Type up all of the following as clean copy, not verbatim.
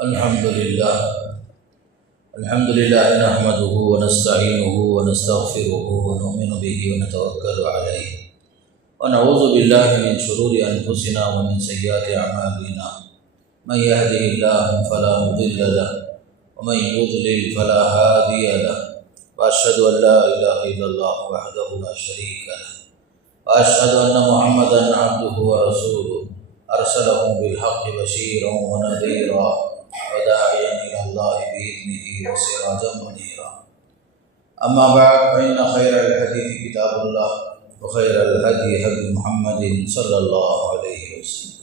الحمد لله نحمده ونستعينه ونستغفره ونؤمن به ونتوكل عليه ونعوذ بالله من شرور أنفسنا ومن سيئات أعمالنا من يهده الله فلا مضل له ومن يضلل فلا هادي له وأشهد أن لا إله إلا الله وحده لا شريك له وأشهد أن محمدا عبده ورسوله أرسله بالحق بشيرا ونذيرا وداعيا إلى الله بإذنه وسراجا منيرا. أما بعد فإن خير الحديث كتاب الله وخير الهدي هدي محمد صلى الله عليه وسلم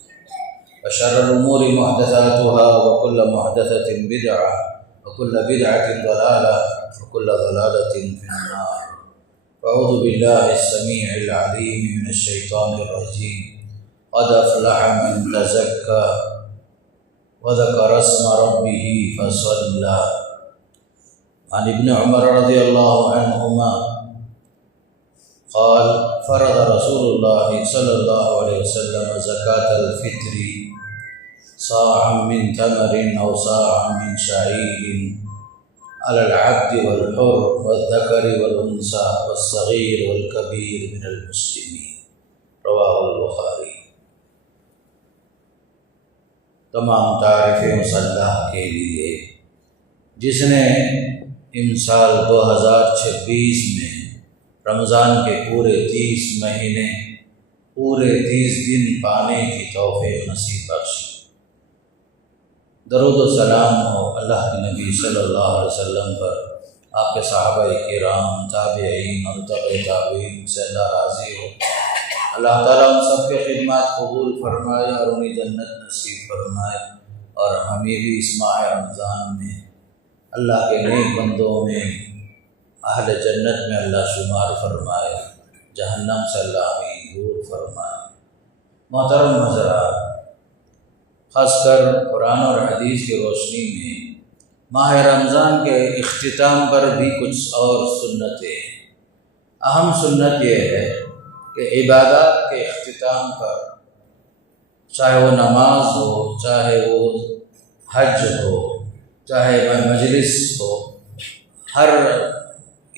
وشر الأمور محدثاتها وكل محدثة بدعة وكل بدعة ضلالة وكل ضلالة في النار. أعوذ بالله السميع العليم من الشيطان الرجيم. قد أفلح من تزكى وذكر اسم ربه فصلى. عن ابن عمر رضي الله عنهما قال فرض رسول الله صلى الله عليه وسلم زكاة الفطر صاعا من تمر أو صاعا من شعير على العبد والحر والذكر والأنثى والصغير والكبير من المسلمين. رواه البخاری. تمام تعریفیں اس اللہ کے لیے جس نے ان سال 2026 میں رمضان کے پورے 30 مہینے پورے 30 دن پانے کی توفیق نصیب بخشی. درود و سلام ہو اللہ کے نبی صلی اللہ علیہ وسلم پر، آپ کے صحابہ کرام، تابعین اور تبع تابعین سے اللہ راضی ہو. اللہ تعالیٰ ان سب کے خدمات قبول فرمائے اور انہیں جنت نصیب فرمائے، اور ہمیں بھی اس ماہ رمضان میں اللہ کے نیک بندوں میں اہل جنت میں اللہ شمار فرمائے، جہنم سے اللہ ہمیں دور فرمائے. محترم حضرات، خاص کر قرآن اور حدیث کی روشنی میں ماہ رمضان کے اختتام پر بھی کچھ اور سنتیں ہیں. اہم سنت یہ ہے کہ عبادات کے اختتام پر، چاہے وہ نماز ہو، چاہے وہ حج ہو، چاہے وہ مجلس ہو، ہر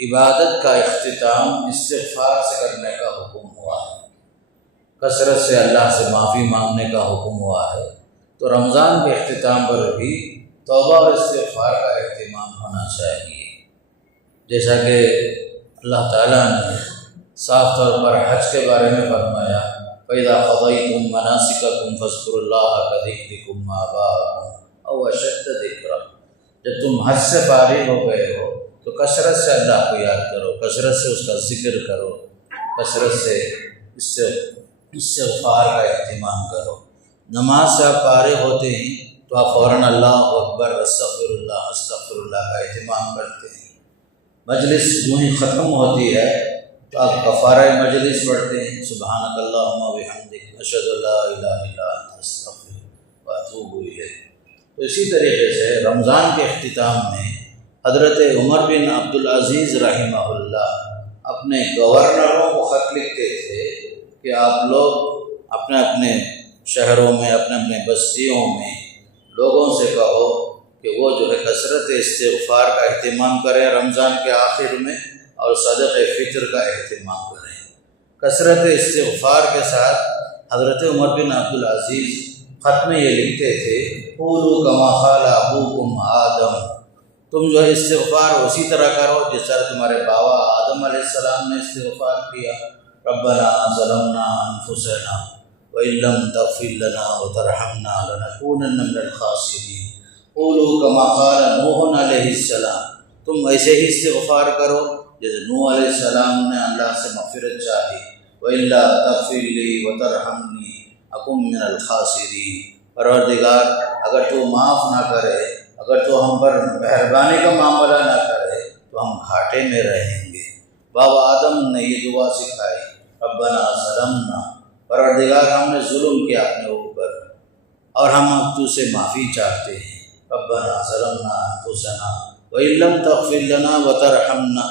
عبادت کا اختتام استغفار سے کرنے کا حکم ہوا ہے، کثرت سے اللہ سے معافی مانگنے کا حکم ہوا ہے. تو رمضان کے اختتام پر بھی توبہ اور استغفار کا اہتمام ہونا چاہیے. جیسا کہ اللہ تعالیٰ نے صاف طور پر حج کے بارے میں فرمایا فَإِذَا قَضَيْتُم مَّنَاسِكَكُمْ فَاذْكُرُوا اللَّهَ كَذِكْرِكُمْ آبَاءَكُمْ أَوْ أَشَدَّ ذِكْرًا. جب تم حج سے فارغ ہو گئے ہو تو کثرت سے اللہ کو یاد کرو، کثرت سے اس کا ذکر کرو، کثرت سے استغفار کا اہتمام کرو. نماز سے آپ فارغ ہوتے ہیں تو آپ فوراً اللہ اکبر استغفر اللہ کا اہتمام کرتے ہیں. مجلس یوں ہی ختم ہوتی ہے تو آپ کفارہ مجلس پڑھتے ہیں سبحانک اللہم وبحمدک اشہد ان لا الہ الا انت استغفرک واتوب الیک. تو اسی طریقے سے رمضان کے اختتام میں حضرت عمر بن عبدالعزیز رحمہ اللہ اپنے گورنروں کو خط لکھتے تھے کہ آپ لوگ اپنے اپنے شہروں میں، اپنے اپنے بستیوں میں لوگوں سے کہو کہ وہ جو ہے کثرت استغفار کا اہتمام کریں رمضان کے آخر میں، اور صدقہ فطر کا اہتمام کریں. کثرت استغفار کے ساتھ حضرت عمر بن عبدالعزیز خط میں یہ لکھتے تھے قولوا کما قال ابوکم آدم. تم جو ہے استغفار اسی طرح کرو جس طرح تمہارے بابا آدم علیہ السلام نے استغفار کیا. ربنا ظلمنا انفسنا وإن لم تغفر لنا وترحمنا لنكونن من الخاسرین. قولوا کما قال نوح علیہ السلام. تم ایسے ہی استغفار کرو جیسے نوح علیہ السلام نے اللہ سے مغفرت چاہی. وَإِلَّا تَغْفِرْ لِي وَتَرْحَمْنِي أَكُن مِّنَ الْخَاسِرِينَ. پروردگار اگر تو معاف نہ کرے، اگر تو ہم پر مہربانی کا معاملہ نہ کرے تو ہم گھاٹے میں رہیں گے. بابا آدم نے یہ دعا سکھائی ربنا ظلمنا، پروردگار ہم نے ظلم کیا اپنے اوپر اور ہم اب تو سے معافی چاہتے ہیں. ربنا ظلمنا انفسنا وَإِن لَّمْ تَغْفِرْ لَنَا وَتَرْحَمْنَا.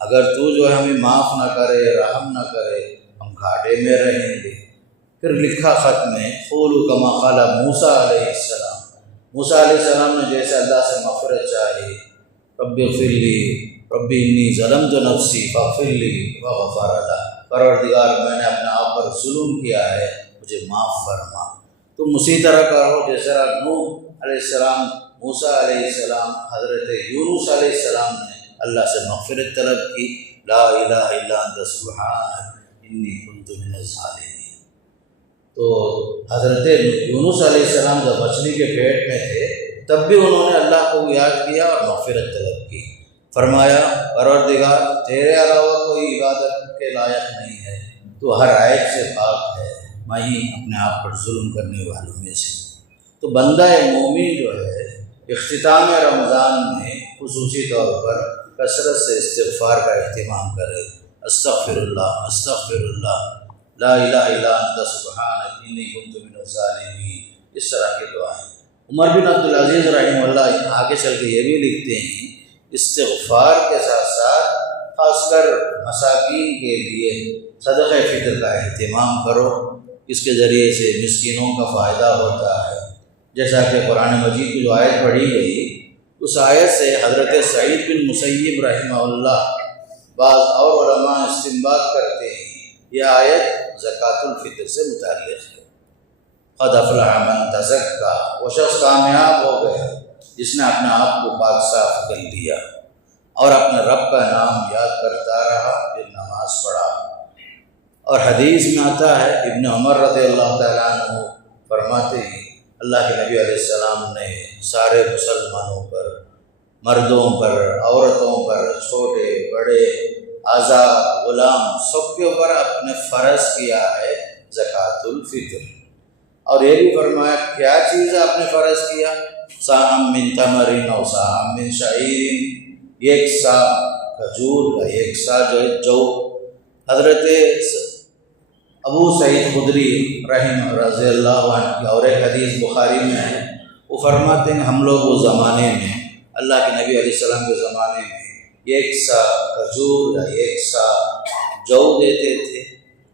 اگر تو جو ہے ہمیں معاف نہ کرے، رحم نہ کرے، ہم گھاٹے میں رہیں گے. پھر لکھا خط میں قولوا کما قال موسیٰ علیہ السلام، موسیٰ علیہ السلام نے جیسے اللہ سے مغفرت چاہی، رب اغفر لی ربی انی ظلمت نفسی فاغفر لی وغفر لہ، پروردگار میں نے اپنے آپ پر ظلم کیا ہے، مجھے معاف فرما۔ تم اسی طرح کرو جس طرح نوح علیہ السلام، موسیٰ علیہ السلام، حضرت یونس علیہ السلام نے اللہ سے مغفرت طلب کی، لا الہ الا انت سبحانک انی کنت من الظالمین۔ تو حضرت یونس علیہ السلام جب مچھلی کے پیٹ میں تھے تب بھی انہوں نے اللہ کو یاد کیا اور مغفرت طلب کی، فرمایا پروردگار تیرے علاوہ کوئی عبادت کے لائق نہیں ہے، تو ہر عیب سے پاک ہے، میں ہی اپنے آپ پر ظلم کرنے والوں میں سے۔ تو بندہ مومن جو ہے اختتام رمضان میں خصوصی طور پر کثرت سے استغفار کا اہتمام کرے، استغفر اللہ لا الہ الا انت سبحانک انی کنت من الظالمین، اس طرح کی دعائیں۔ عمر بن عبدالعزیز رحمہ اللہ آگے چل کے یہ بھی لکھتے ہیں استغفار کے ساتھ ساتھ خاص کر مساکین کے لیے صدقہ فطر کا اہتمام کرو، اس کے ذریعے سے مسکینوں کا فائدہ ہوتا ہے۔ جیسا کہ قرآن مجید کی جو آیت پڑھی گئی، اس آیت سے حضرت سعید بن مسیب رحمہ اللہ بعض اور علماء استنباط کرتے ہیں یہ آیت زکوٰۃ الفطر سے متعلق ہے۔ قد افلح من تزکا، وہ شخص کامیاب ہو گیا جس نے اپنے آپ کو پاک صاف کر لیا اور اپنے رب کا نام یاد کرتا رہا، پھر نماز پڑھا۔ اور حدیث میں آتا ہے ابن عمر رضی اللہ تعالیٰ عنہ فرماتے ہیں اللہ کے نبی علیہ السلام نے سارے مسلمانوں پر، مردوں پر، عورتوں پر، چھوٹے بڑے، آزاد غلام، سب کے اوپر اپنے فرض کیا ہے زکوٰۃ الفطر۔ اور یہ بھی فرمایا کیا چیز آپ نے فرض کیا، سام من تمر او سام من شعیر، ایک سا کھجور کا، ایک سا جو حضرت ابو سعید خدری رضی اللہ عنہ کی اور ایک حدیث بخاری میں ہے، وہ فرماتے ہیں ہم لوگ اس زمانے میں اللہ کے نبی علیہ السلام کے زمانے میں ایک سا کھجور یا ایک سا جو دیتے تھے،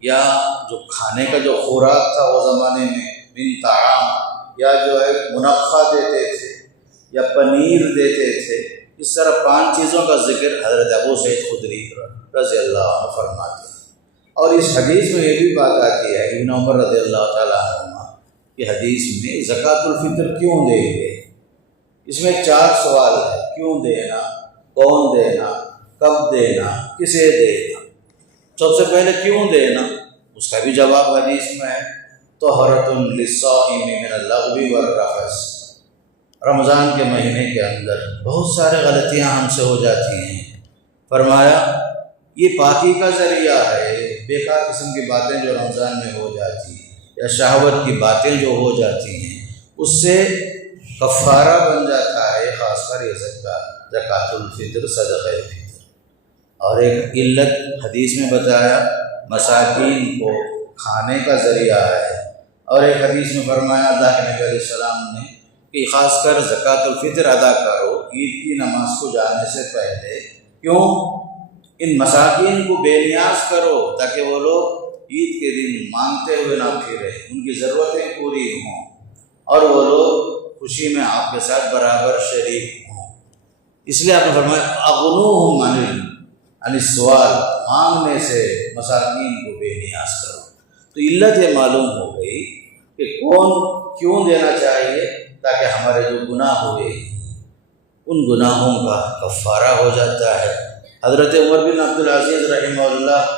یا جو کھانے کا جو خوراک تھا وہ زمانے میں من طعام، یا جو ہے منقع دیتے تھے یا پنیر دیتے تھے۔ اس طرح 5 چیزوں کا ذکر حضرت ابو سعید خدری رضی اللہ عنہ فرماتے ہیں۔ اور اس حدیث میں یہ بھی بات آتی ہے ابن عمر رضی اللہ تعالیٰ عنہ کی حدیث میں زکوٰۃ الفطر کیوں دیں گے، اس میں 4 سوال ہے، کیوں دینا، کون دینا، کب دینا، کسے دینا۔ سب سے پہلے کیوں دینا، اس کا بھی جواب حدیث میں ہے، طہرۃ للصائم من اللغو والرفث۔ رمضان کے مہینے کے اندر بہت سارے غلطیاں ہم سے ہو جاتی ہیں، فرمایا یہ پاکی کا ذریعہ ہے، بیکار قسم کی باتیں جو رمضان میں ہو جاتی ہیں یا شہوت کی باتیں جو ہو جاتی ہیں اس سے کفارہ بن جاتا ہے، خاص کر یہ زکوٰۃ الفطر، صدقہ فطر۔ اور ایک علت حدیث میں بتایا مساکین کو کھانے کا ذریعہ ہے، اور ایک حدیث میں فرمایا اللہ کے نبی علیہ السلام نے کہ خاص کر زکوٰۃ الفطر ادا کرو عید کی نماز کو جانے سے پہلے، کیوں؟ ان مساکین کو بے نیاز کرو تاکہ وہ لوگ عید کے دن مانگتے ہوئے نہ پھریں، ان کی ضرورتیں پوری ہوں اور وہ لوگ خوشی میں آپ کے ساتھ برابر شریک ہوں۔ اس لیے آپ نے فرمایا اغنوہم عن السؤال، مانگنے سے مساکین کو بے نیاز کرو۔ تو علت یہ معلوم ہو گئی کہ کون کیوں دینا چاہیے، تاکہ ہمارے جو گناہ ہوئے ان گناہوں کا کفارہ ہو جاتا ہے۔ حضرت عمر بن عبدالعزیز رحمہ اللہ،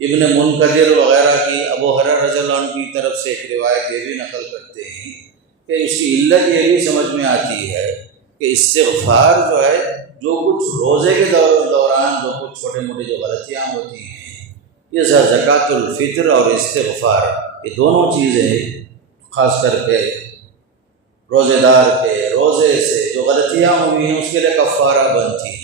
ابن منقدر وغیرہ کی ابو ہریرہ رضی اللہ عنہ کی طرف سے ایک روایت یہ بھی نقل کرتے ہیں کہ اس کی علت یہ بھی سمجھ میں آتی ہے کہ استغفار جو ہے، جو کچھ روزے کے دوران جو کچھ چھوٹے موٹے جو غلطیاں ہوتی ہیں، یہ زکوٰۃ الفطر اور استغفار، یہ دونوں چیزیں خاص کر کے روزے دار کے روزے سے جو غلطیاں ہوئی ہیں اس کے لیے کفارہ بنتی ہیں۔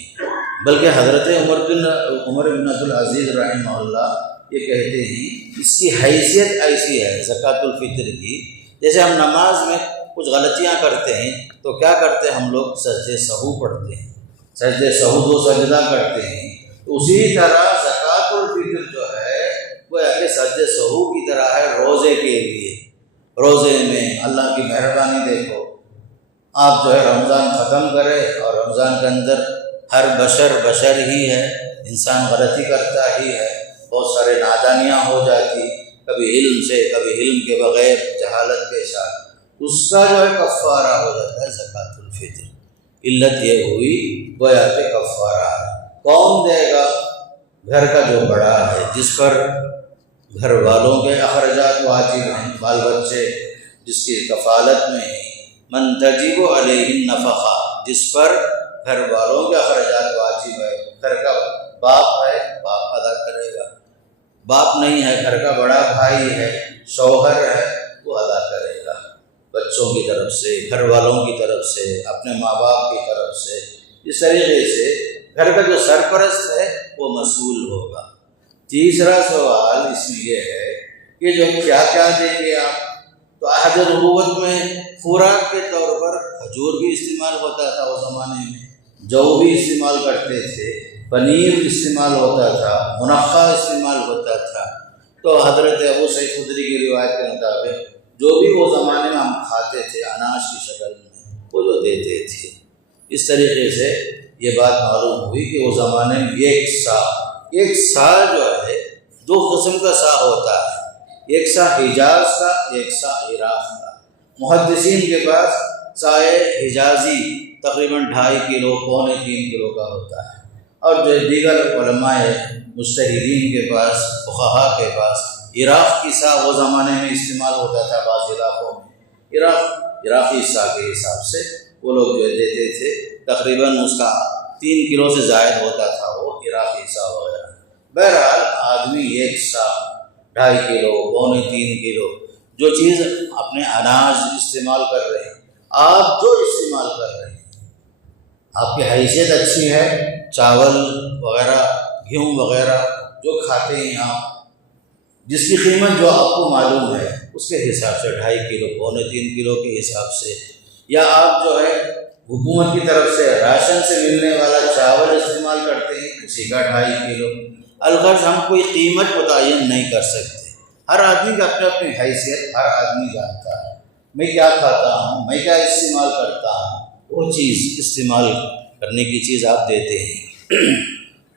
بلکہ حضرت عمر بن عبدالعزیز رحمہ اللہ یہ کہتے ہیں اس کی حیثیت ایسی ہے زکوٰۃ الفطر کی، جیسے ہم نماز میں کچھ غلطیاں کرتے ہیں تو کیا کرتے ہیں ہم لوگ سجدے سہو پڑھتے ہیں، سجدے سہو 2 سجدہ کرتے ہیں، تو اسی طرح زکوٰۃ الفطر جو ہے وہ ایسے سجدے سہو کی طرح ہے روزے کے لیے۔ روزے میں اللہ کی مہربانی دیکھو، آپ جو ہے رمضان ختم کرے اور رمضان کے اندر ہر بشر ہی ہے، انسان غلطی کرتا ہی ہے، بہت سارے نادانیاں ہو جاتی، کبھی علم سے کبھی علم کے بغیر جہالت کے ساتھ، اس کا جو ہے کفارہ ہو جاتا ہے زکوٰۃ الفطر۔ علت یہ ہوئی گویا کہ کفارہ ہے۔ کون دے گا؟ گھر کا جو بڑا ہے، جس پر گھر والوں کے اخراجات واجب ہیں، بال بچے جس کی کفالت میں ہیں، من تجب علیہ النفقہ، جس پر گھر والوں کے اخراجات واجب ہے، گھر کا باپ ہے باپ ادا کرے گا، باپ نہیں ہے گھر کا بڑا بھائی ہے، شوہر ہے، وہ ادا کرے گا، بچوں کی طرف سے، گھر والوں کی طرف سے، اپنے ماں باپ کی طرف سے، اس طریقے سے گھر کا جو سرپرست ہے وہ مسئول ہوگا۔ تیسرا سوال اس میں یہ ہے کہ جو کیا کیا دیں گے آپ؟ تو عہد نبوت میں خوراک کے طور پر کھجور بھی استعمال ہوتا تھا، اس زمانے میں جو بھی استعمال کرتے تھے، پنیر استعمال ہوتا تھا، منقع استعمال ہوتا تھا۔ تو حضرت ابو سعید خدری کی روایت کے مطابق جو بھی وہ زمانے میں ہم کھاتے تھے اناج کی شکل میں، وہ جو دیتے تھے، اس طریقے سے یہ بات معلوم ہوئی کہ وہ زمانے میں ایک سا جو ہے دو قسم کا سا ہوتا ہے، ایک سا حجاز کا، ایک سا عراق کا۔ محدثین کے پاس سائے حجازی تقریباً 2.5 کلو، 2.25 کلو کا ہوتا ہے، اور جو دیگر علماء مجتہدین کے پاس، فقہاء کے پاس عراق کی سا وہ زمانے میں استعمال ہوتا تھا۔ بعض علاقوں میں عراقی سا کے حساب سے وہ لوگ جو دیتے تھے، تقریباً اس کا 3 کلو سے زائد ہوتا تھا وہ عراقی سا وغیرہ۔ بہرحال آدمی ایک سا، 2.5 کلو، 3.25 کلو جو چیز اپنے اناج استعمال کر رہے ہیں، آپ جو استعمال کر رہے ہیں، آپ کی حیثیت اچھی ہے، چاول وغیرہ، گیہوں وغیرہ جو کھاتے ہیں آپ، جس کی قیمت جو آپ کو معلوم ہے اس کے حساب سے 2.5 کلو، 3.25 کلو کے حساب سے، یا آپ جو ہے حکومت کی طرف سے راشن سے ملنے والا چاول استعمال کرتے ہیں، اسی کا 2.5 کلو۔ الغرض ہم کوئی قیمت متعین نہیں کر سکتے، ہر آدمی کا اپنی اپنی حیثیت، ہر آدمی جانتا ہے میں کیا کھاتا ہوں، میں کیا استعمال کرتا ہوں، وہ چیز استعمال کرنے کی چیز آپ دیتے ہیں۔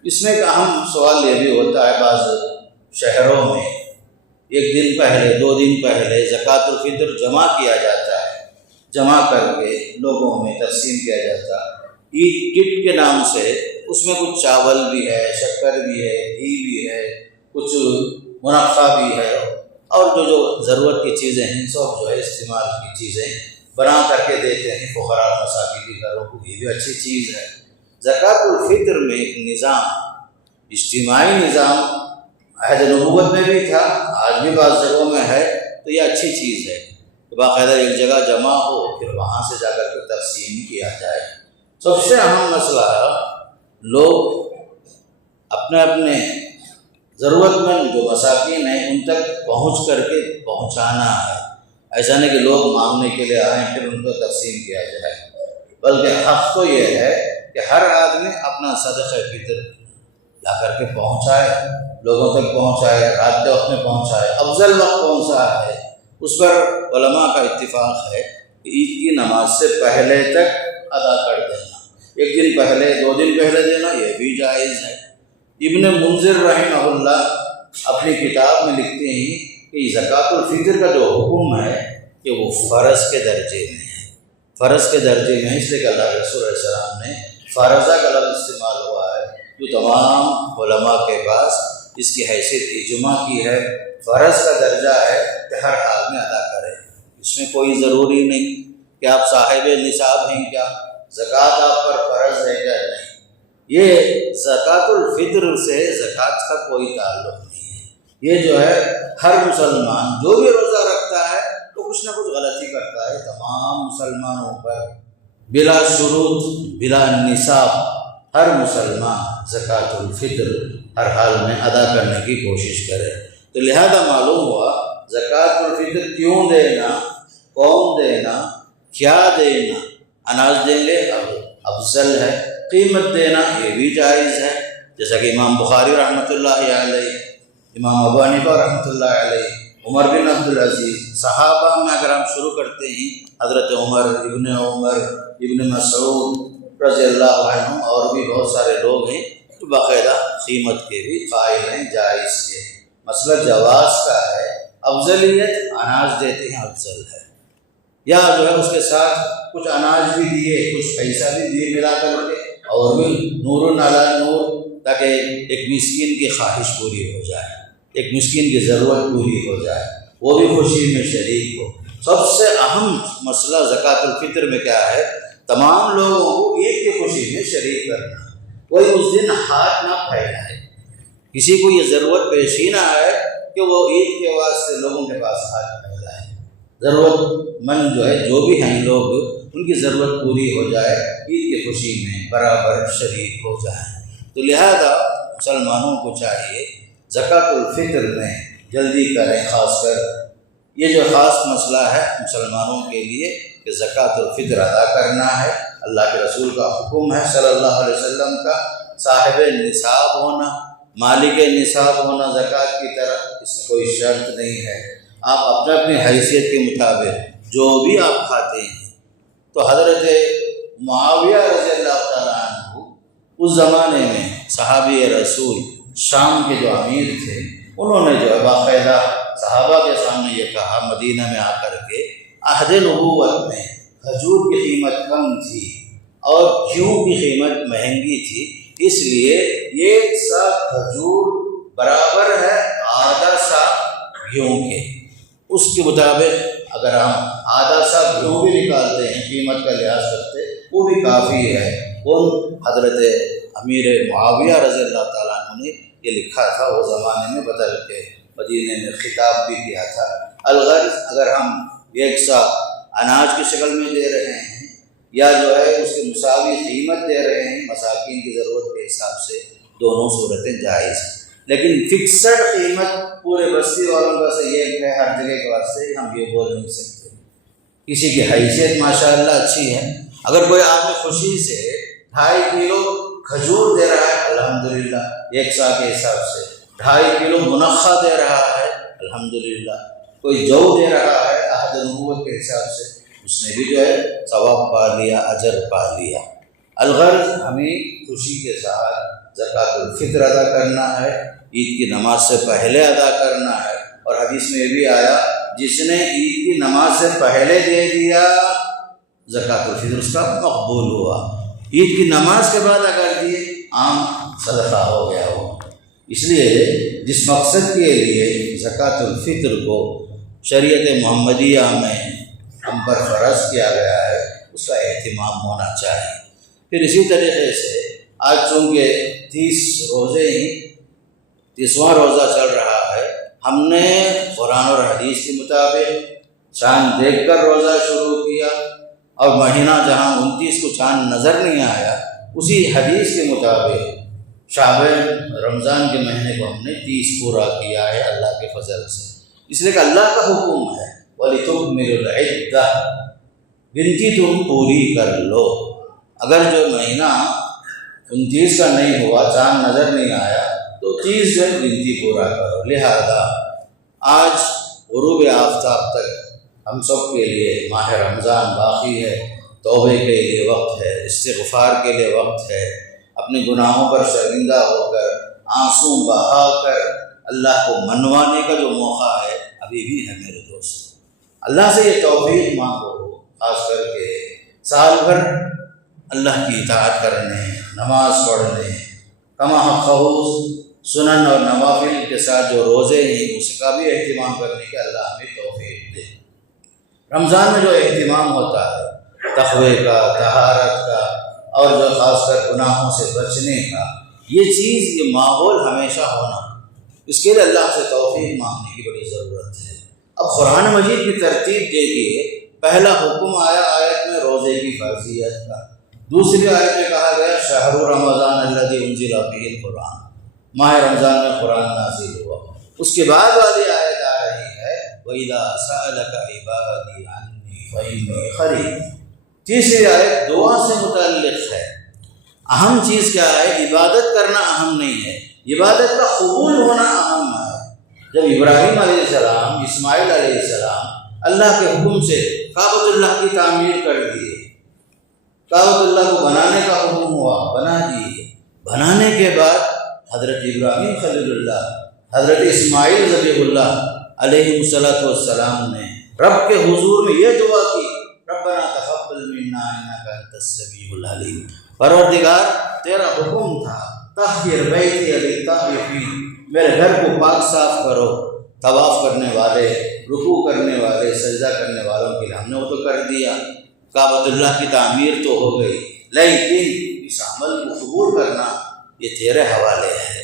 اس میں ایک اہم سوال یہ بھی ہوتا ہے، بعض شہروں میں 1 دن پہلے، 2 دن پہلے زکوٰۃ الفطر جمع کیا جاتا ہے، جمع کر کے لوگوں میں تقسیم کیا جاتا ہے عید کٹ کے نام سے۔ اس میں کچھ چاول بھی ہے، شکر بھی ہے، گھی بھی ہے، کچھ منقع بھی ہے، اور جو ضرورت کی چیزیں ہیں سب جو ہے استعمال کی چیزیں بنا کر کے دیتے ہیں فقراء مساکین کے گھروں کو۔ یہ بھی اچھی چیز ہے۔ زکوٰۃ الفطر میں ایک نظام، اجتماعی نظام عہد نبوت میں بھی تھا، آج بھی بعض جگہوں میں ہے، تو یہ اچھی چیز ہے کہ باقاعدہ ایک جگہ جمع ہو، پھر وہاں سے جا کر کے تقسیم کیا جائے۔ سب سے اہم مسئلہ لوگ اپنے اپنے ضرورت مند جو مساکین ہیں ان تک پہنچ کر کے پہنچانا ہے، ایسا نہیں کہ لوگ مانگنے کے لیے آئیں پھر ان کو تقسیم کیا جائے، بلکہ حق تو یہ ہے کہ ہر آدمی اپنا صدقہ فطر لا کر کے پہنچائے، لوگوں تک پہنچائے، رات کے وقت میں پہنچائے۔ افضل وقت کون سا ہے؟ اس پر علماء کا اتفاق ہے کہ عید کی نماز سے پہلے تک ادا کر دینا، 1 دن پہلے، 2 دن پہلے دینا یہ بھی جائز ہے۔ ابن منذر رحمہ اللہ اپنی کتاب میں لکھتے ہیں کہ زکوٰۃ الفطر کا جو حکم ہے کہ وہ فرض کے درجے میں ہے، فرض کے درجے میں، اس لیے کہ اللہ رسول علیہ السلام نے فرضہ کا لفظ استعمال ہوا ہے، جو تمام علماء کے پاس اس کی حیثیت اجماع کی ہے، فرض کا درجہ ہے کہ ہر آدمی ادا کرے۔ اس میں کوئی ضروری نہیں کہ آپ صاحب نصاب ہیں کیا، زکوٰۃ آپ پر فرض ہے کیا، نہیں، یہ زکوٰۃ الفطر سے زکوٰۃ کا کوئی تعلق نہیں ہے۔ یہ جو ہے ہر مسلمان جو بھی روزہ رکھتا ہے تو کچھ نہ کچھ غلطی کرتا ہے، تمام مسلمانوں پر بلا شروط، بلا نصاب ہر مسلمان زکوٰۃ الفطر ہر حال میں ادا کرنے کی کوشش کرے۔ تو لہذا معلوم ہوا زکوٰۃ الفطر کیوں دینا، کون دینا، کیا دینا، اناج دیں گے افضل ہے، قیمت دینا یہ بھی جائز ہے، جیسا کہ امام بخاری رحمۃ اللہ علیہ، امام ابو حنیفہ رحمۃ اللہ علیہ عمر بن عبدالعزیز، صحابہ میں اگر ہم شروع کرتے ہیں حضرت عمر، ابن مسعود رضی اللہ عنہ، اور بھی بہت سارے لوگ ہیں تو باقاعدہ قیمت کے بھی قائل ہیں، جائز کے۔ مسئلہ جواز کا ہے، افضلیت اناج دیتے ہیں افضل ہے، یا جو ہے اس کے ساتھ کچھ اناج بھی دیے، کچھ پیسہ بھی دیے ملا کر کے، اور بھی نور علی نور، تاکہ ایک مسکین کی خواہش پوری ہو جائے، ایک مسکین کی ضرورت پوری ہو جائے، وہ بھی خوشی میں شریک ہو۔ سب سے اہم مسئلہ زکوٰۃ الفطر میں کیا ہے؟ تمام لوگوں کو عید کی خوشی میں شریک کرنا، کوئی اس دن ہاتھ نہ پھیلائے، کسی کو یہ ضرورت پیش ہی نہ آئے کہ وہ عید کے واسطے لوگوں کے پاس ہاتھ پھیلائے۔ ضرورت مند جو ہے، جو بھی ہیں لوگ، ان کی ضرورت پوری ہو جائے، عید کی خوشی میں برابر شریک ہو جائیں۔ تو لہذا مسلمانوں کو چاہیے زکوٰۃ الفطر میں جلدی کریں، خاص کر یہ جو خاص مسئلہ ہے مسلمانوں کے لیے کہ زکوٰۃ الفطر ادا کرنا ہے۔ اللہ کے رسول کا حکم ہے صلی اللہ علیہ وسلم کا، صاحب نصاب ہونا، مالک نصاب ہونا زکوٰۃ کی طرح، اس میں کوئی شرط نہیں ہے۔ آپ اپنے اپنی حیثیت کے مطابق جو بھی آپ کھاتے ہیں۔ تو حضرت معاویہ رضی اللہ تعالیٰ عنہ اس زمانے میں صحابی رسول، شام کے جو امیر تھے، انہوں نے جو ہے باقاعدہ صحابہ کے سامنے یہ کہا، مدینہ میں آ کر کے عہد نبوت میں کھجور کی قیمت کم تھی اور گھیو کی قیمت مہنگی تھی، اس لیے ایک سا کھجور برابر ہے آدھا سا گھیو کے۔ اس کے مطابق اگر ہم آدھا سا گھیو بھی نکالتے ہیں قیمت کا لحاظ کرتے، وہ بھی کافی ہے۔ ان حضرت امیر معاویہ رضی اللہ تعالیٰ عنہ نے یہ لکھا تھا، وہ زمانے میں بدل کے مدینے میں خطاب بھی کیا تھا۔ الغرض اگر ہم ایک سا اناج کی شکل میں دے رہے ہیں یا جو ہے اس کے مساوی قیمت دے رہے ہیں مساکین کی ضرورت کے حساب سے، دونوں صورتیں جائز ہیں۔ لیکن فکسڈ قیمت پورے بستی والوں کا سے یہ ہے ہر جگہ کے واسطے ہم یہ بول نہیں سکتے۔ کسی کی حیثیت ماشاءاللہ اچھی ہے، اگر کوئی آدمی خوشی سے 2.5 کلو کھجور دے رہا ہے الحمدللہ ایک سا کے حساب سے، 2.5 کلو منقع دے رہا ہے الحمدللہ، کوئی جو دے رہا ہے عہد نبوت کے حساب سے، اس نے بھی جو ہے ثواب پا لیا، اجر پا لیا۔ الغرض ہمیں خوشی کے ساتھ زکوٰۃ الفطر ادا کرنا ہے، عید کی نماز سے پہلے ادا کرنا ہے، اور حدیث میں بھی آیا جس نے عید کی نماز سے پہلے دے دیا زکوٰۃ الفطر اس کا مقبول ہوا، عید کی نماز کے بعد اگر دیے عام صدقہ ہو گیا ہو۔ اس لیے جس مقصد کے لیے زکوٰۃ الفطر کو شریعت محمدیہ میں ہم پر فرض کیا گیا ہے اس کا اہتمام ہونا چاہیے۔ پھر اسی طریقے سے آج چونکہ 30 روزے ہی 30واں روزہ چل رہا ہے، ہم نے قرآن اور حدیث کے مطابق چاند دیکھ کر روزہ شروع کیا، اور مہینہ جہاں 29 کو چاند نظر نہیں آیا، اسی حدیث کے مطابق شعبان رمضان کے مہینے کو ہم نے 30 پورا کیا ہے اللہ کے فضل سے۔ اس لیے کہ اللہ کا حکم ہے وَلِتُكْمِلُوا الْعِدَّةَ، گنتی تم پوری کر لو۔ اگر جو مہینہ 29 کا نہیں ہوا، چاند نظر نہیں آیا، تو 30 جو گنتی پورا کرو۔ لہذا آج غروب آفتاب تک ہم سب کے لیے ماہ رمضان باقی ہے، توبے کے لیے وقت ہے، استغفار کے لیے وقت ہے، اپنے گناہوں پر شرمندہ ہو کر آنسو بہا کر اللہ کو منوانے کا جو موقع ہے ابھی بھی ہے میرے دوست۔ اللہ سے یہ توفیق مانگو، خاص کر کے سال بھر اللہ کی اطاعت کرنے، نماز پڑھنے، کما حقہ سنن اور نوافل کے ساتھ جو روزے ہیں اس کا بھی اہتمام کرنے کے اللہ ہمیں توفیق دے۔ رمضان میں جو اہتمام ہوتا ہے تقوی کا، طہارت کا، اور جو خاص کر گناہوں سے بچنے کا، یہ چیز، یہ ماحول ہمیشہ ہونا، اس کے لیے اللہ سے توفیق مانگنے کی بڑی ضرورت ہے۔ اب قرآن مجید کی ترتیب دیکھیے، پہلا حکم آیا آیت میں روزے کی فرضیت کا، دوسری آیت میں کہا گیا شہر رمضان الذی انزل فیہ القرآن، ماہ رمضان میں قرآن نازل ہوا۔ اس کے بعد والی آیت آ رہی ہے وَإِذَا سَأَلَكَ عِبَادِي عَنِّي فَإِنِّي قَرِيبٌ۔ تیسری آیت دعا سے متعلق ہے۔ اہم چیز کیا ہے؟ عبادت کرنا اہم نہیں ہے، عبادت کا قبول ہونا اہم ہے۔ جب ابراہیم علیہ السلام، اسماعیل علیہ السلام اللہ کے حکم سے کعبۃ اللہ کی تعمیر کر دیے، کعبۃ اللہ کو بنانے کا حکم ہوا، بنا دیے۔ بنانے کے بعد حضرت ابراہیم خلیل اللہ، حضرت اسماعیل ذبیح اللہ علیہ السلام نے رب کے حضور میں یہ دعا کی، ربنا تقبل منا انک انت السمیع العلیم، پروردگار تیرا حکم تھا طہر بیتی للطائفین، میرے گھر کو پاک صاف کرو، طواف کرنے والے، رکوع کرنے والے، سجدہ کرنے والوں کے لیے ہم نے وہ تو کر دیا، کعبۃ اللہ کی تعمیر تو ہو گئی، لیکن اس عمل کو قبول کرنا یہ تیرے حوالے ہے،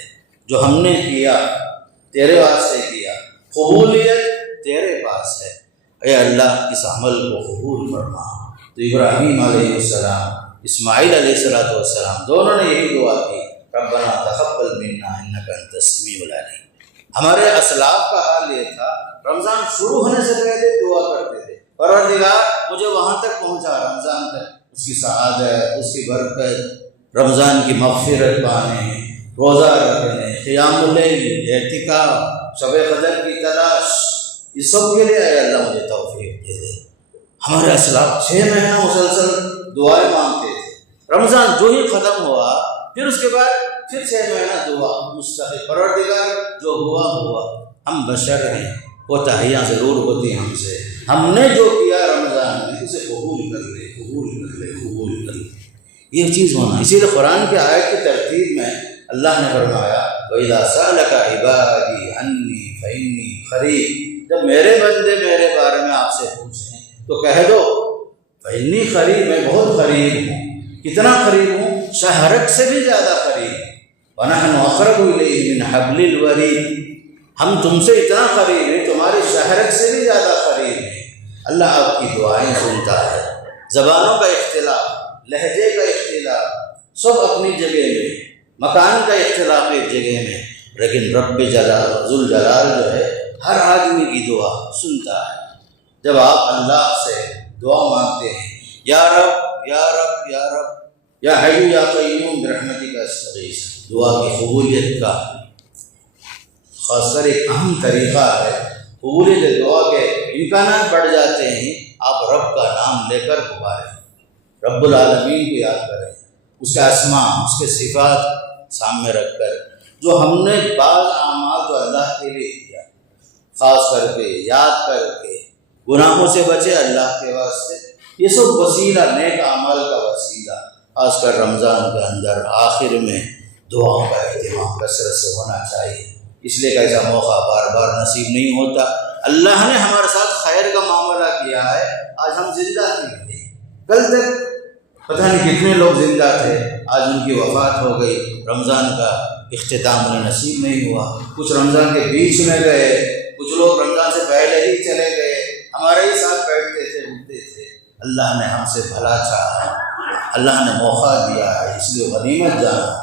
جو ہم نے کیا تیرے واسطے کیا، قبولیت تیرے پاس ہے، اے اللہ اس عمل کو قبول فرما۔ تو ابراہیم علیہ السلام، اسماعیل علیہ السلام دونوں نے یہی دعا کی، ربنا تقبل منا انک انت السمیع العلیم۔ ہمارے اسلاف کا حال یہ تھا، رمضان شروع ہونے سے پہلے دعا کرتے تھے، پروردگار مجھے وہاں تک پہنچا، رمضان تک، اس کی سعادت، اس کی برکت، رمضان کی مغفرت پانے، روزہ رکھنے، قیام اللیل، اعتکاف، شب قدر کی تلاش، اس سب کے لیے اے اللہ مجھے توفیق دے دے۔ ہمارے اسلاف 6 مہینہ مسلسل دعائیں مانگتے تھے، رمضان جو ہی ختم ہوا پھر اس کے بعد پھر 6 مہینہ دعا مستحق، پروردگار جو ہوا ہوا، ہم بشر ہیں، کوتاہیاں ضرور ہوتی ہیں ہم سے، ہم نے جو کیا رمضان میں اسے قبول کر لے، قبول کر لے، قبول کر لے، یہ چیز ہونا۔ اسی لیے قرآن کی آیت کی ترتیب میں اللہ نے فرمایا وَإِذَا سَأَلَكَ عِبَادِي عَنِّي فَإِنِّي قَرِيبٌ، جب میرے بندے میرے بارے میں آپ سے پوچھیں تو کہہ دو فَإِنِّي قریب، میں بہت قریب ہوں۔ کتنا قریب ہوں؟ شہرک سے بھی زیادہ قریب، وَنَحْنُ أَقْرَبُ إِلَيْهِ مِنْ حَبْلِ الْوَرِيدِ، ہم تم سے اتنا قریب ہیں، تمہاری شہرک سے بھی زیادہ قریب ہیں۔ اللہ آپ کی دعائیں سنتا ہے۔ زبانوں کا اختلاف، لہجے کا اختلاف، سب اپنی جگہ میں، مکان کا اختلاف ایک جگہ میں، لیکن رب جلال ذوالجلال جو ہے ہر آدمی کی دعا سنتا ہے۔ جب آپ اللہ سے دعا مانگتے ہیں، یا رب یا رب یا رب یا حی یا قیوم برحمتک استغیث، دعا کی قبولیت کا خاص کر ایک اہم طریقہ ہے۔ قبولیت دعا کے امکانات بڑھ جاتے ہیں، آپ رب کا نام لے کر پکاریں، رب العالمین کو یاد کریں، اس کے اسماء، اس کے صفات سامنے رکھ کر، جو ہم نے بعض اعمال جو اللہ کے لیے کیا، خاص کر کے یاد کر کے، گناہوں سے بچے اللہ کے واسطے، یہ سب وسیلہ، نیک اعمال کا وسیلہ، خاص کر رمضان کے اندر آخر میں دعاؤں کا اہتمام کثرت سے ہونا چاہیے، اس لیے کہ ایسا موقع بار بار نصیب نہیں ہوتا۔ اللہ نے ہمارے ساتھ خیر کا معاملہ کیا ہے، آج ہم زندہ نہیں تھے، کل تک پتہ نہیں کتنے لوگ زندہ تھے، آج ان کی وفات ہو گئی، رمضان کا اختتام انہیں نصیب نہیں ہوا، کچھ رمضان کے بیچ میں گئے، کچھ لوگ رمضان سے پہلے ہی چلے گئے، ہمارے ہی ساتھ بیٹھتے تھے، اٹھتے تھے۔ اللہ نے ہم سے بھلا چاہا، اللہ نے موقع دیا ہے، اس لیے غنیمت جانا،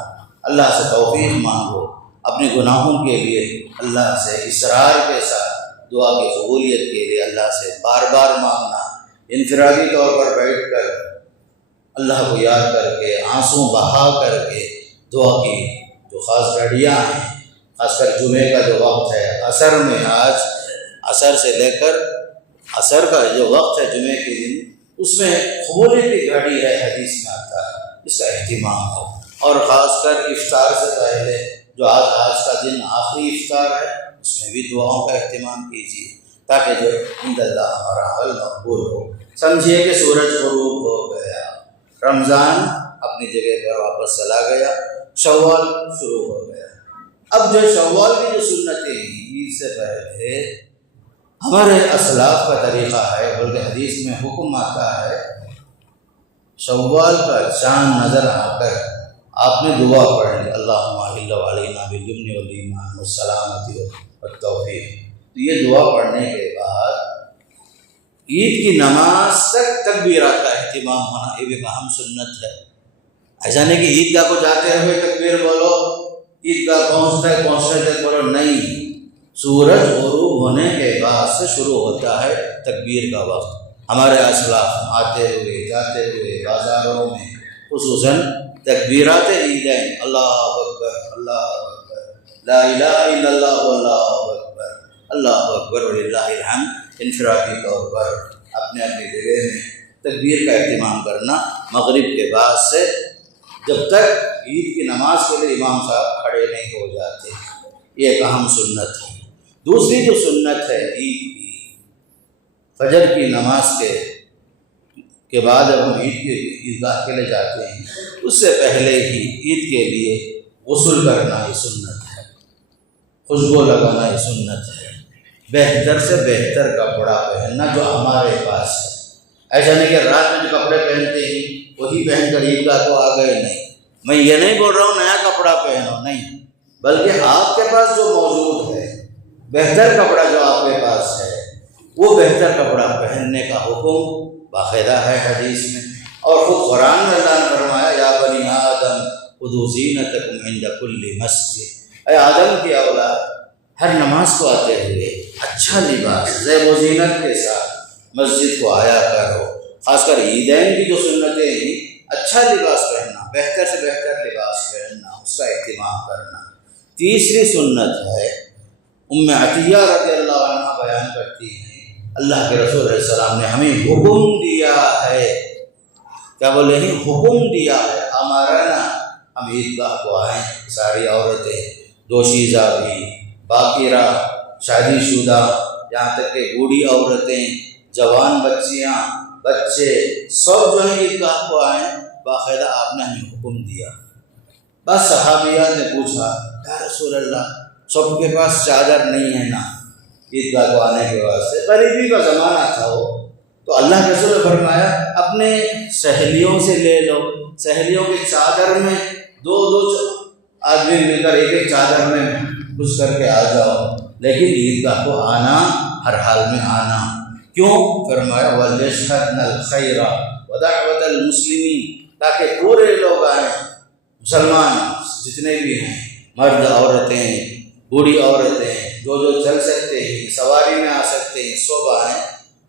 اللہ سے توفیق مانگو، اپنے گناہوں کے لیے اللہ سے اصرار کے ساتھ دعا کی قبولیت کے لیے اللہ سے بار بار مانگنا، انفرادی طور پر بیٹھ کر اللہ کو یاد کر کے، آنسو بہا کر کے دعا کی جو خاص گھڑیاں ہیں، خاص کر جمعے کا جو وقت ہے، عصر میں، آج عصر سے لے کر عصر کا جو وقت ہے جمعے کے دن، اس میں قبولیت کی گھڑی ہے، حدیث میں آتا ہے، اس کا اہتمام ہو، اور خاص کر افطار سے پہلے جو آج کا دن آخری افطار ہے، اس میں بھی دعاؤں کا اہتمام کیجیے، تاکہ جو عند اللہ ہمارا عمل مقبول ہو۔ سمجھیے کہ سورج غروب ہو گیا، رمضان اپنی جگہ پر واپس چلا گیا، شوال شروع ہو گیا۔ اب جو شوال کی جو سنتیں ہیں، عید سے پہلے ہمارے اسلاف کا طریقہ ہے، بلکہ حدیث میں حکم آتا ہے، شوال کا چاند نظر آ کر آپ نے دعا پڑھ لی، اللہم احل علینا بالامن والایمان والسلامۃ والتوفیق۔ تو یہ دعا پڑھنے کے بعد عید کی نماز تک تکبیرات کا اہتمام ہونا، یہ بھی ایک اہم سنت ہے۔ ایسا نہیں کہ عیدگاہ کو جاتے ہوئے تکبیر بولو، عیدگاہ پہنچنے تک بولو، نہیں، سورج غروب ہونے کے بعد سے شروع ہوتا ہے تکبیر کا وقت۔ ہمارے اسلاف آتے ہوئے جاتے ہوئے بازاروں میں خصوصاً تکبیرات عیدین، اللہ اکبر، اللہ اکبر، لا الہ الا اللہ، اللہ اکبر، اللہ اکبر وللہ الحمد انفرادی طور پر اپنے اپنی جگہ میں تکبیر کا اہتمام کرنا مغرب کے بعد سے جب تک عید کی نماز کے لیے امام صاحب کھڑے نہیں ہو جاتے، یہ ایک اہم سنت ہے۔ دوسری جو سنت ہے عید کی، فجر کی نماز کے بعد جب ہم عید کی عیدگاہ کے لیے جاتے ہیں اس سے پہلے ہی عید کے لیے غسل کرنا یہ سنت ہے، خوشبو لگانا یہ سنت ہے، بہتر سے بہتر کپڑا پہننا جو ہمارے پاس ہے۔ ایسا نہیں کہ رات میں جو کپڑے پہنتے ہیں وہی پہن کر عیدگاہ کو آ گئے، نہیں، میں یہ نہیں بول رہا ہوں نیا کپڑا پہنو، نہیں، بلکہ آپ کے پاس جو موجود ہے، بہتر کپڑا جو آپ کے پاس ہے وہ بہتر کپڑا پہننے کا حکم باقاعدہ ہے حدیث میں، اور خود قرآن میں اللہ نے فرمایا یا بنی آدم خذوا زینتکم عند کل مسجد، اے آدم کی اولاد ہر نماز کو آتے ہوئے اچھا لباس زیب و زینت کے ساتھ مسجد کو آیا کرو۔ خاص کر عیدین کی جو سنتیں ہیں، اچھا لباس پہننا، بہتر سے بہتر لباس پہننا، اس کا اہتمام کرنا۔ تیسری سنت ہے، ام عطیہ رضی اللہ عنہ بیان کرتی ہیں اللہ کے رسول علیہ السلام نے ہمیں حکم دیا ہے، کیا بولے ہیں، حکم دیا ہے ہمارا نا، ہم عیدگاہ کو آئیں، ساری عورتیں، دوشیزہ بھی، باقرہ، شادی شدہ، یہاں تک کہ بوڑھی عورتیں، جوان بچیاں، بچے، سب جو ہے عیدگاہ کو آئیں، باقاعدہ آپ نے ہمیں حکم دیا۔ بس صحابیات نے پوچھا یا رسول اللہ سب کے پاس چادر نہیں ہے نا عیدگاہ کو آنے کے واسطے، غریبی کا زمانہ تھا وہ، تو اللہ کے رسول نے فرمایا اپنے سہیلیوں سے لے لو، سہیلیوں کی چادر میں دو آدمی مل کر ایک چادر میں گھس کر کے آ جاؤ، لیکن عیدگاہ کو آنا، ہر حال میں آنا۔ کیوں؟ فرمایا وَلْيَشْهَدْنَ الْخَيْرَ وَدَعْوَةَ الْمُسْلِمِينَ، تاکہ پورے لوگ آئیں، مسلمان جتنے بھی ہیں، مرد، عورتیں، بوڑھی عورتیں، جو چل سکتے ہیں، سواری میں آ سکتے ہیں، سب آئیں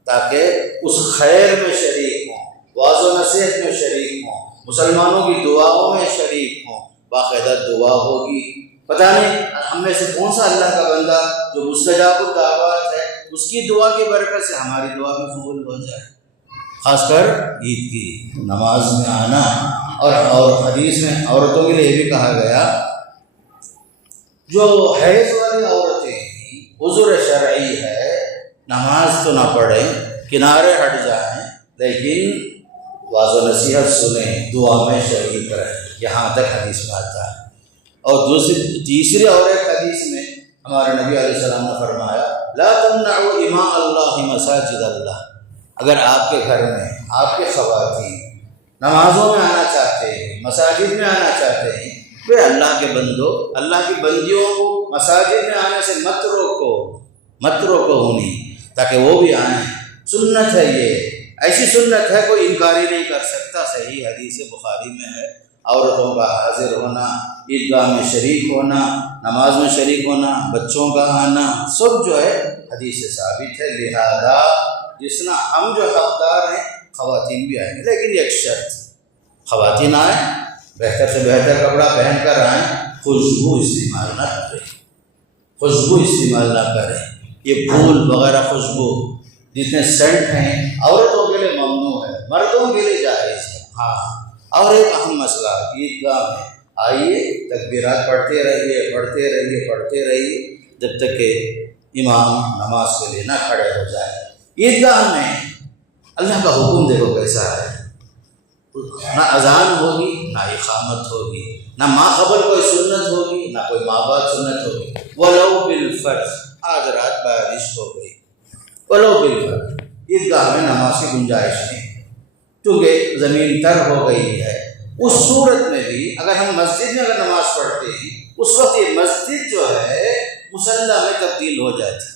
تاکہ اس خیر میں شریک ہوں، واعظ و نصیحت میں شریک ہوں، مسلمانوں کی دعاؤں میں شریک ہوں۔ باقاعدہ دعا ہوگی، پتہ نہیں ہم میں سے کون سا اللہ کا بندہ جو مستجاب الدعوات ہے، اس کی دعا کی برکت سے ہماری دعا بھی قبول ہو جائے۔ خاص کر عید کی نماز میں آنا، اور حدیث میں عورتوں کے لیے یہ بھی کہا گیا جو حیض والی عورتیں ہیں، عذر شرعی ہے، نماز تو نہ پڑھیں، کنارے ہٹ جائیں، لیکن واعظ و نصیحت سنیں، دعا میں شریک رہیں، یہاں تک حدیث میں آتا ہے۔ اور تیسری اور ایک حدیث میں ہمارے نبی علیہ السلام نے فرمایا لا تمنعوا اماء اللہ مساجد اللہ، اگر آپ کے گھر میں آپ کے خواتین نمازوں میں آنا چاہتے ہیں، مساجد میں آنا چاہتے ہیں، وہ اللہ کے بندوں، اللہ کی بندیوں کو مساجد میں آنے سے مت روکو انہیں، تاکہ وہ بھی آئیں۔ سنت ہے، یہ ایسی سنت ہے کوئی انکاری نہیں کر سکتا۔ صحیح حدیث بخاری میں ہے، عورتوں کا حاضر ہونا، عیدگاہ میں شریک ہونا، نماز میں شریک ہونا، بچوں کا آنا، سب جو ہے حدیث سے ثابت ہے۔ لہذا جس طرح ہم جو حقدار ہیں، خواتین بھی آئیں گے، لیکن ایک شرط، خواتین آئیں، بہتر سے بہتر کپڑا پہن کر آئیں، خوشبو استعمال نہ کریں، یہ پھول وغیرہ خوشبو جتنے سینٹ ہیں عورتوں کے لیے ممنوع ہے، مردوں کے لیے جائز ہے۔ ہاں، اور ایک اہم مسئلہ، عیدگاہ میں آئیے، تکبیرات پڑھتے رہیے جب تک کہ امام نماز کے لیے نہ کھڑے ہو جائے۔ عیدگاہ میں اللہ کا حکم دیکھو کیسا ہے، نہ اذان ہوگی، نہ اقامت ہوگی، نہ ماقبل کوئی سنت ہوگی، نہ کوئی ماں بعد سنت ہوگی۔ ولو بالفرض، آج رات بارش ہو گئی، ولو بالفرض عیدگاہ میں نماز کی گنجائش نہیں، کیونکہ زمین تر ہو گئی ہے۔ اس صورت میں بھی اگر ہم مسجد میں اگر نماز پڑھتے ہیں، اس وقت یہ مسجد جو ہے مصلی میں تبدیل ہو جاتی،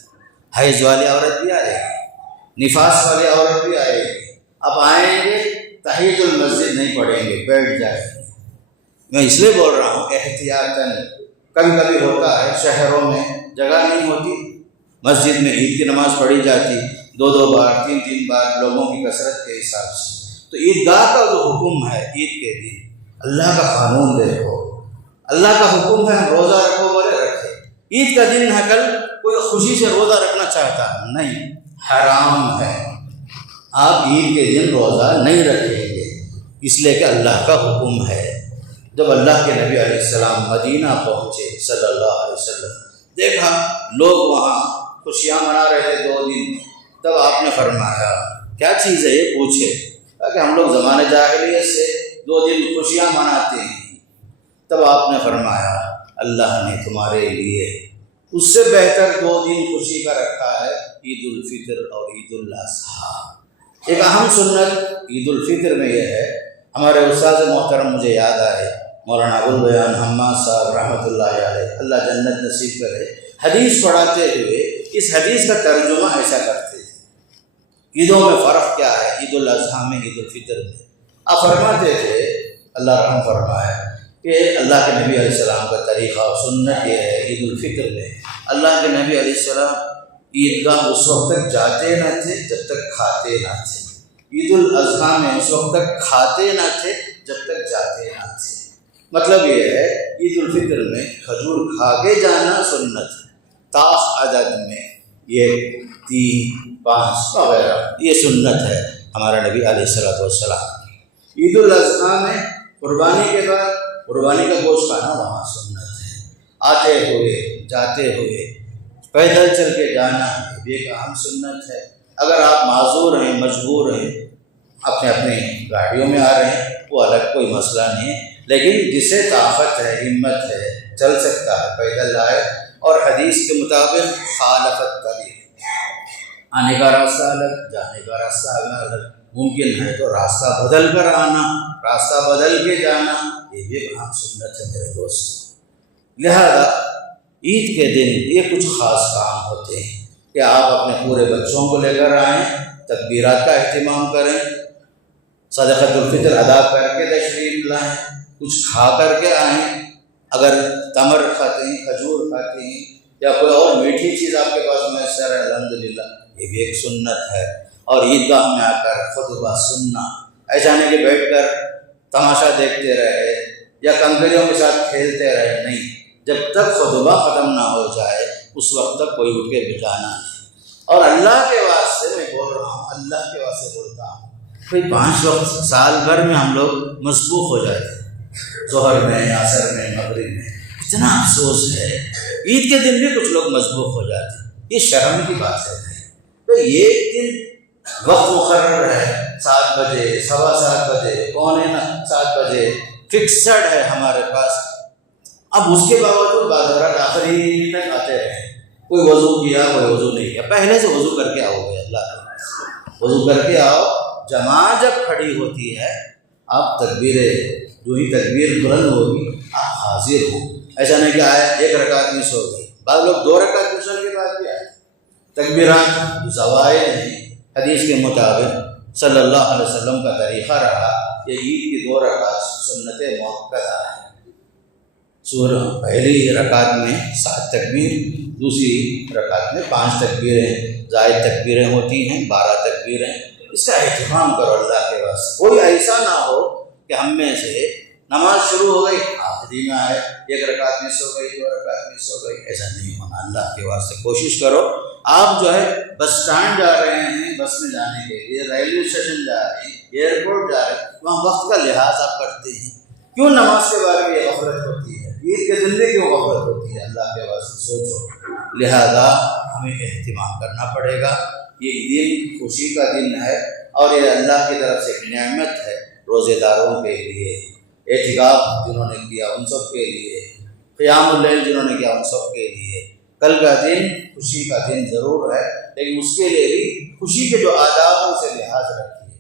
حیض والی عورت بھی آئے گی، نفاس والی عورت بھی آئے گی، اب آئیں گے تحیۃ المسجد نہیں پڑھیں گے، بیٹھ جائیں گے۔ میں اس لیے بول رہا ہوں احتیاطاً، کبھی ہوتا ہے شہروں میں جگہ نہیں ہوتی، مسجد میں عید کی نماز پڑھی جاتی 2 بار 3 بار لوگوں کی کثرت کے حساب سے، تو عیدگاہ کا جو حکم ہے عید کے دن، اللہ کا قانون دیکھو، اللہ کا حکم ہے ہم روزہ رکھو بولے رکھے، عید کا دن ہے، کل کوئی خوشی سے روزہ رکھنا چاہتا نہیں، حرام ہے، آپ عید کے دن روزہ نہیں رکھیں گے، اس لیے کہ اللہ کا حکم ہے۔ جب اللہ کے نبی علیہ السلام مدینہ پہنچے صلی اللہ علیہ وسلم، دیکھا لوگ وہاں خوشیاں منا رہے تھے 2 دن، تب آپ نے فرمایا کیا چیز ہے یہ پوچھے، تاکہ ہم لوگ زمانے جاہلیت سے 2 دن خوشیاں مناتے ہیں۔ تب آپ نے فرمایا اللہ نے تمہارے لیے اس سے بہتر 2 دن خوشی کا رکھا ہے، عید الفطر اور عید الاضحیٰ۔ ایک اہم سنت عید الفطر میں یہ ہے، ہمارے استاد محترم مجھے یاد آئے مولانا ابوالبیان حماد صاحب رحمۃ اللہ علیہ، اللہ جنت نصیب کرے، حدیث پڑھاتے ہوئے اس حدیث کا ترجمہ ایسا کرتے تھے، عیدوں میں فرق کیا ہے، عید الاضحیٰ میں عید الفطر میں۔ آپ فرماتے تھے اللہ رحم فرمائے کہ اللہ کے نبی علیہ السلام کا طریقہ اور سنت یہ ہے، عید الفطر میں اللہ کے نبی علیہ السلام عیدگاہ اس وقت تک جاتے نہ تھے جب تک کھاتے نہ تھے، عید الاضحیٰ میں اس وقت تک کھاتے نہ تھے جب تک جاتے نہ تھے۔ مطلب یہ ہے عید الفطر میں کھجور کھا کے جانا سنت ہے، طاس عدد میں یہ 3، 5 وغیرہ یہ سنت ہے ہمارے نبی علیہ السلام کی۔ عید الاضحیٰ میں قربانی کے بعد قربانی کا گوشت کھانا وہاں سنت ہے، آتے ہوئے جاتے ہوئے پیدل چل کے جانا یہ ایک اہم سنت ہے۔ اگر آپ معذور ہیں، مجبور ہیں، اپنے اپنے گاڑیوں میں آ رہے ہیں، وہ الگ کوئی مسئلہ نہیں ہے، لیکن جسے طاقت ہے، ہمت ہے، چل سکتا ہے پیدل آئے، اور حدیث کے مطابق خالفت طریق، آنے کا راستہ الگ، جانے کا راستہ الگ، ممکن ہے تو راستہ بدل کر آنا، راستہ بدل کے جانا، یہ بھی اہم سنت ہے میرے دوست۔ لہذا عید کے دن یہ کچھ خاص کام ہوتے ہیں کہ آپ اپنے پورے بچوں کو لے کر آئیں، تکبیرات کا اہتمام کریں، صدقۃ الفطر ادا کر کے تشریف لائیں، کچھ کھا کر کے آئیں، اگر تمر کھاتے ہیں، کھجور کھاتے ہیں، یا کوئی اور میٹھی چیز آپ کے پاس میسر ہے الحمدللہ، یہ بھی ایک سنت ہے۔ اور عیدگاہ میں آ کر خطبہ سننا، ایسا نہیں کہ بیٹھ کر تماشا دیکھتے رہے یا کنکریوں کے ساتھ کھیلتے رہے، نہیں، جب تک خطبہ ختم نہ ہو جائے اس وقت تک کوئی اٹھ کے بجانا نہیں۔ اور اللہ کے واسطے میں بول رہا ہوں، اللہ کے واسطے بولتا ہوں، کوئی 5 وقت سال بھر میں ہم لوگ مسبوق ہو جاتے ہیں، ظہر میں، عصر میں، مغرب میں، اتنا افسوس ہے، عید کے دن بھی کچھ لوگ مسبوق ہو جاتے ہیں، یہ شرم کی بات ہے۔ تو ایک دن وقت مقرر ہے، 7 بجے، 7:15 بجے، 7:45 بجے فکسڈ ہے ہمارے پاس، اب اس کے باوجود بعض رات آخری تک آتے رہے، کوئی وضو کیا، کوئی وضو نہیں کیا، پہلے سے وضو کر کے آؤ گے، اللہ کا وضو کر کے آؤ، جماعت جب کھڑی ہوتی ہے آپ تکبیریں، جو ہی تکبیر بلند ہوگی آپ حاضر ہو، ایسا نہیں کہ آئے 1 رکعت میں سو گئی، بعض لوگ 2 رکعت میں سونے کے بعد بھی آئے۔ تکبیرات زوائد ہیں، حدیث کے مطابق صلی اللہ علیہ وسلم کا طریقہ رہا کہ عید کی 2 رکعت سنت موقعہ ہے، پہلی رکعت میں 7 تکبیر، دوسری رکعت میں 5 تکبیریں، زائد تکبیریں ہوتی ہیں، 12 تکبیریں، اس کا اہتمام کرو اللہ کے واسطے۔ کوئی ایسا نہ ہو کہ ہم میں سے نماز شروع ہو گئی، آخری میں آئے 1 رکعت میں سو گئی، 2 رکعت میں سو گئی، ایسا نہیں ہونا۔ اللہ کے واسطے کوشش کرو، آپ جو ہے بس اسٹینڈ جا رہے ہیں بس میں جانے کے لیے، ریلوے اسٹیشن جا رہے ہیں، ایئرپورٹ جا رہے ہیں، وہاں وقت کا لحاظ آپ کرتے ہیں، کیوں نماز کے بارے میں یہ غفلت ہوتی ہے، عید کے دن میں کیوں غفلت ہوتی ہے، اللہ کے واسطے سوچو۔ لہذا ہمیں اہتمام کرنا پڑے گا، یہ دن خوشی کا دن ہے، اور یہ اللہ کی طرف سے ایک نعمت ہے روزے داروں کے لیے، اعتکاف جنہوں نے کیا ان سب کے لیے، قیام اللیل جنہوں نے کیا ان سب کے لیے۔ کل کا دن خوشی کا دن ضرور ہے، لیکن اس کے لیے بھی خوشی کے جو آداب ہیں اسے لحاظ رکھیے،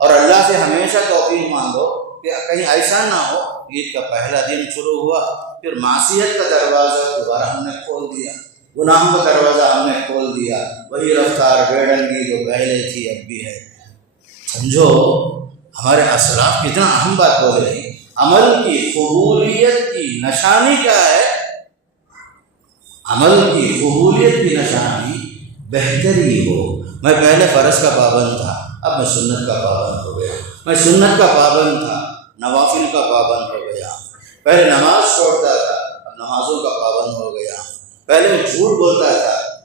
اور اللہ سے ہمیشہ توفیق مانگو کہ کہیں ایسا نہ ہو عید کا پہلا دن شروع ہوا، پھر معصیت کا دروازہ دوبارہ ہم نے کھول دیا، گناہوں کا دروازہ ہم نے کھول دیا، وہی رفتار بے ڈنگی جو پہلے تھی اب بھی ہے۔ سمجھو ہمارے اسلاف کتنا اہم بات بول رہے ہیں، عمل کی قبولیت کی نشانی کیا ہے؟ عمل کی قبولیت کی نشانی بہتری ہو۔ میں پہلے فرض کا پابند تھا، اب میں سنت کا پابند ہو گیا، میں سنت کا پابند تھا، نوافل کا پابند ہو گیا، پہلے نماز چھوڑتا تھا، اب نمازوں کا پابند ہو گیا، پہلے میں جھوٹ بولتا تھا،